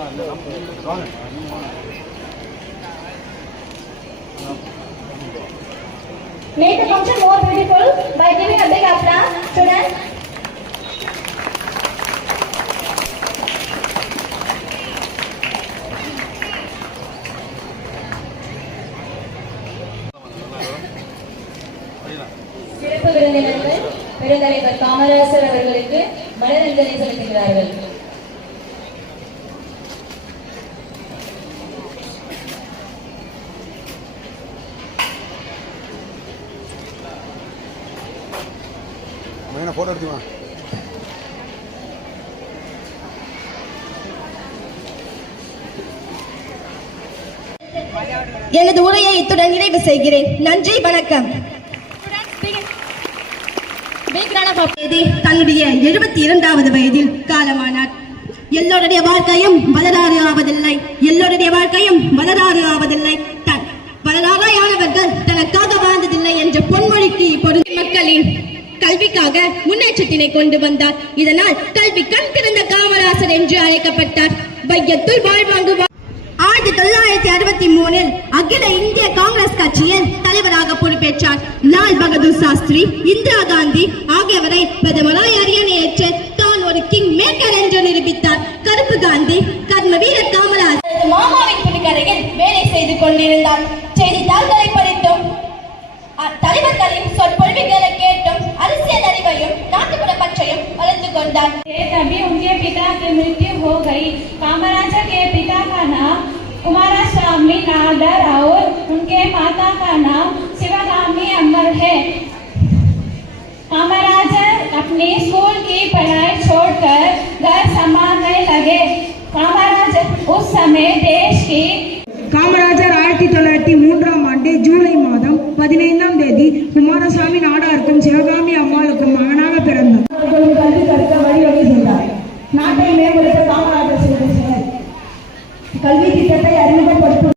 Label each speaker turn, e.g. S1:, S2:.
S1: Make the function more beautiful by giving a big applause, students. சிறப்பு விருந்தினர்கள் பெருந்தலைவர் காமராசர் அவர்களுக்கு மலரஞ்சலி செலுத்துகிறார்கள்
S2: மைனா ஃபோட்டோ எடுத்துமா
S3: எனது உரையை இத்துடன் நிறைவு செய்கிறேன். நன்றி வணக்கம். தன்னுடைய எழுபத்தி இரண்டாவது வயதில் காலமானார். எல்லோருடைய வாழ்க்கையும் வரலாறு ஆவதில்லை எல்லோருடைய வாழ்க்கையும் வரலாறு ஆவதில்லை தன் வரலாறாயானவர்கள் தனக்காக வாழ்ந்ததில்லை என்ற பொன்மொழிக்கு பொருந்த மக்களின் கல்விக்காக முன்னேற்றத்தினை கொண்டு வந்தார். இதனால் கல்வி கண் திறந்த காமராசர் என்று அழைக்கப்பட்டார். வையத்துள் வாழ்வாங்கு ஆயிரத்தி தொள்ளாயிரத்தி அறுபத்தி மூணில் அகில இந்திய காங்கிரஸ் கட்சியின் தலைவராக பொறுப்பேற்றார். லால் பகதூர் சாஸ்திரி இந்திரா காந்தி ஆகியவரை பிரதமராய் அரியணையேற்று தான் ஒரு கிங் மேக்கர் என்று நிரூபித்தார். கருப்பு காந்தி கர்ம வீரர் காமராஜ்.
S1: மாமாவின் துணிக்கரையில் வேலை செய்து கொண்டிருந்தார். செய்தித்தாள்களை படித்தும். தலைவர்களின் வளர்த்து கொண்டார்
S4: तभी उनके पिता की मृत्यु हो गई कामराजा के पिता का नाम कुमारस्वामी नाडर और उनके माता का नाम शिवगामी अमर है कामराजा अपनी स्कूल की पढ़ाई छोड़कर घर संभालने लगे कामराज उस समय देश की
S5: காமராஜர் ஆயிரத்தி தொள்ளாயிரத்தி மூன்றாம் ஆண்டு ஜூலை மாதம் பதினைந்தாம் தேதி குமாரசாமி நாடாருக்கும் சிவகாமி
S6: மேம்படுத்த காமராஜர் செய்த செயல் கல்வி திட்டத்தை அறிமுகப்படுத்தும்